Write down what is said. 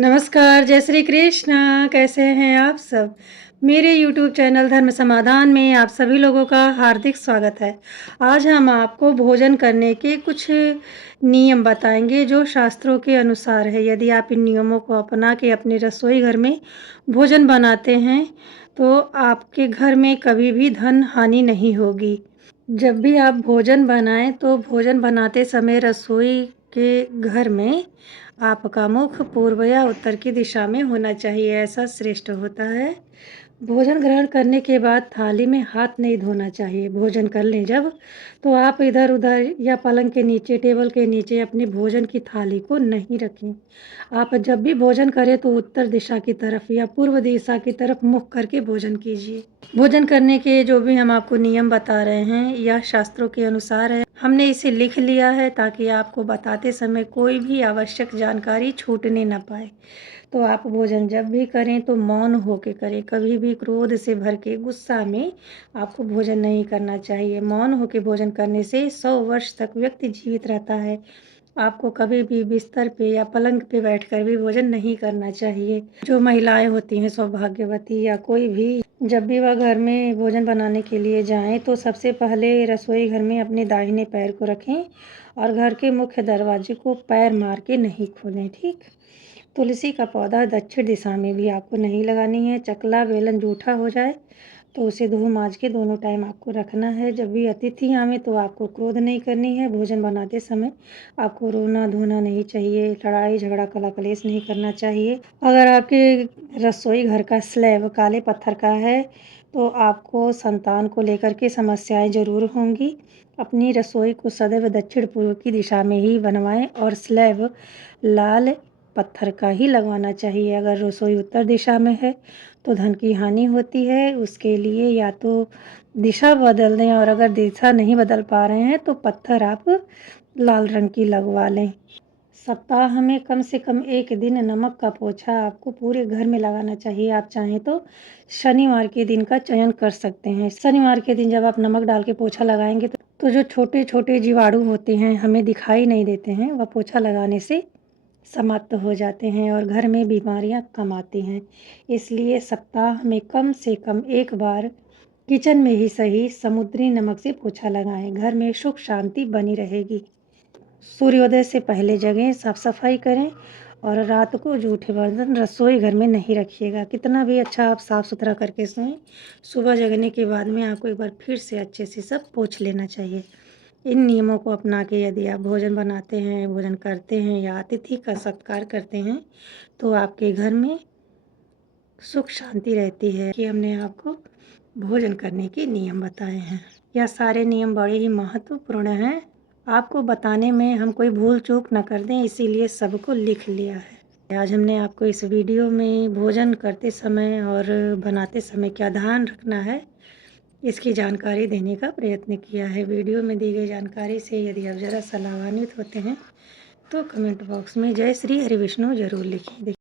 नमस्कार, जय श्री कृष्ण। कैसे हैं आप सब? मेरे यूट्यूब चैनल धर्म समाधान में आप सभी लोगों का हार्दिक स्वागत है। आज हम आपको भोजन करने के कुछ नियम बताएंगे जो शास्त्रों के अनुसार है। यदि आप इन नियमों को अपना के अपने रसोई घर में भोजन बनाते हैं तो आपके घर में कभी भी धन हानि नहीं होगी। जब भी आप भोजन बनाएं तो भोजन बनाते समय रसोई के घर में आपका मुख पूर्व या उत्तर की दिशा में होना चाहिए, ऐसा श्रेष्ठ होता है। भोजन ग्रहण करने के बाद थाली में हाथ नहीं धोना चाहिए। भोजन कर लें जब, तो आप इधर-उधर या पलंग के नीचे, टेबल के नीचे अपने भोजन की थाली को नहीं रखें। आप जब भी भोजन करें तो उत्तर दिशा की तरफ या पूर्व दिशा की तरफ मुख करके भोजन कीजिए। भोजन करने के जो भी हम आपको नियम बता रहे हैं, यह शास्त्रों के अनुसार है। हमने इसे लिख लिया है ताकि आपको बताते समय कोई भी आवश्यक जानकारी छूटने ना पाए। तो आप भोजन जब भी करें तो मौन होके करें। कभी भी क्रोध से भर के गुस्सा में आपको भोजन नहीं करना चाहिए। मौन होके भोजन करने से 100 वर्ष तक व्यक्ति जीवित रहता है। आपको कभी भी बिस्तर पे या पलंग पे बैठकर भी भोजन नहीं करना चाहिए। जो महिलाएं होती हैं सौभाग्यवती या कोई भी, जब भी वह घर में भोजन बनाने के लिए जाएं तो सबसे पहले रसोई घर में अपने दाहिने पैर को रखें और घर के मुख्य दरवाजे को पैर मार के नहीं खोलें। ठीक। तुलसी का पौधा दक्षिण दिशा में भी आपको नहीं लगानी है। चकला बेलन जूठा हो जाए तो उसे धो माज के दोनों टाइम आपको रखना है। जब भी अतिथि आवे तो आपको क्रोध नहीं करनी है। भोजन बनाते समय आपको रोना धोना नहीं चाहिए। लड़ाई झगड़ा कला कलेश नहीं करना चाहिए। अगर आपके रसोई घर का स्लैब काले पत्थर का है तो आपको संतान को लेकर के समस्याएं जरूर होंगी। अपनी रसोई को सदैव दक्षिण पूर्व की दिशा में ही बनवाएं और स्लैब लाल पत्थर का ही लगवाना चाहिए। अगर रसोई उत्तर दिशा में है तो धन की हानि होती है। उसके लिए या तो दिशा बदल दें और अगर दिशा नहीं बदल पा रहे हैं तो पत्थर आप लाल रंग की लगवा लें। सप्ताह में कम से कम एक दिन नमक का पोछा आपको पूरे घर में लगाना चाहिए। आप चाहें तो शनिवार के दिन का चयन कर सकते हैं। शनिवार के दिन जब आप नमक डाल के पोछा लगाएंगे तो जो छोटे छोटे जीवाणु होते हैं हमें दिखाई नहीं देते हैं, वह पोछा लगाने से समाप्त हो जाते हैं और घर में बीमारियां कम आती हैं। इसलिए सप्ताह में कम से कम एक बार किचन में ही सही समुद्री नमक से पोछा लगाएं। घर में सुख शांति बनी रहेगी। सूर्योदय से पहले जगें, साफ सफाई करें और रात को जूठे बर्तन रसोई घर में नहीं रखिएगा। कितना भी अच्छा आप साफ सुथरा करके सोएं, सुबह जगने के बाद में आपको एक बार फिर से अच्छे से सब पोंछ लेना चाहिए। इन नियमों को अपना के यदि आप भोजन बनाते हैं, भोजन करते हैं या अतिथि का सत्कार करते हैं तो आपके घर में सुख शांति रहती है। कि हमने आपको भोजन करने के नियम बताए हैं। यह सारे नियम बड़े ही महत्वपूर्ण हैं। आपको बताने में हम कोई भूल चूक न कर दें, इसीलिए सबको लिख लिया है। आज हमने आपको इस वीडियो में भोजन करते समय और बनाते समय क्या ध्यान रखना है, इसकी जानकारी देने का प्रयत्न किया है। वीडियो में दी गई जानकारी से यदि आप ज़रा सा लाभान्वित होते हैं तो कमेंट बॉक्स में जय श्री हरि विष्णु जरूर लिखें।